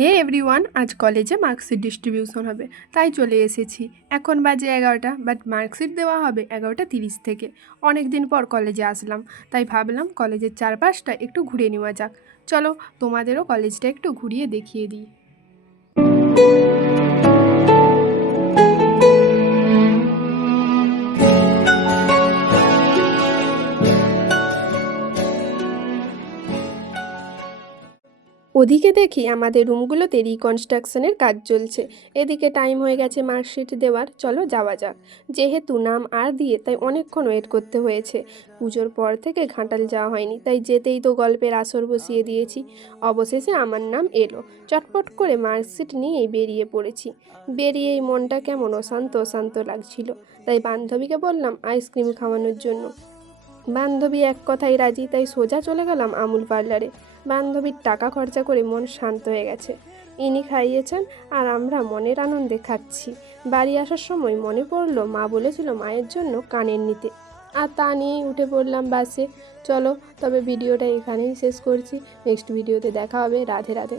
হে everyone, আজ কলেজে marksheet distribution হবে, তাই চলে এসেছি। এখন বাজে 11টা, বাট মার্কশিট দেওয়া হবে 11:30 থেকে। অনেক দিন পর কলেজে আসলাম, তাই ভাবলাম কলেজের চারপাশটা একটু ঘুরে নেওয়া যাক। চলো, তোমাদেরও কলেজটা একটু ঘুরিয়ে দেখিয়ে দিই। ওদিকে দেখি আমাদের রুমগুলোতে রিকনস্ট্রাকশনের কাজ চলছে। এদিকে টাইম হয়ে গেছে মার্কশিট দেওয়ার, চলো যাওয়া যাক। যেহেতু নাম আর দিয়ে তাই অনেকক্ষণ ওয়েট করতে হয়েছে। পুজোর পর থেকে ঘাটাল যাওয়া হয়নি, তাই যেতেই তো গল্পের আসর বসিয়ে দিয়েছি। অবশেষে আমার নাম এলো। চটপট করে মার্কশিট নিয়েই বেরিয়ে পড়েছি। বেরিয়েই মনটা কেমন অশান্ত অশান্ত লাগছিল, তাই বান্ধবীকে বললাম আইসক্রিম খাওয়ানোর জন্য। বান্ধবী এক কথায় রাজি, তাই সোজা চলে গেলাম আমুল পার্লারে। বান্ধবীর টাকা খরচা করে মন শান্ত হয়ে গেছে। ইনি খাইয়েছেন আর আমরা মনের আনন্দে খাচ্ছি। বাড়ি আসার সময় মনে পড়লো মা বলেছিল মায়ের জন্য কানের নিতে, আর তা নিয়েই উঠে পড়লাম বাসে। চলো তবে ভিডিওটা এখানেই শেষ করছি। নেক্সট ভিডিওতে দেখা হবে। রাধে রাধে।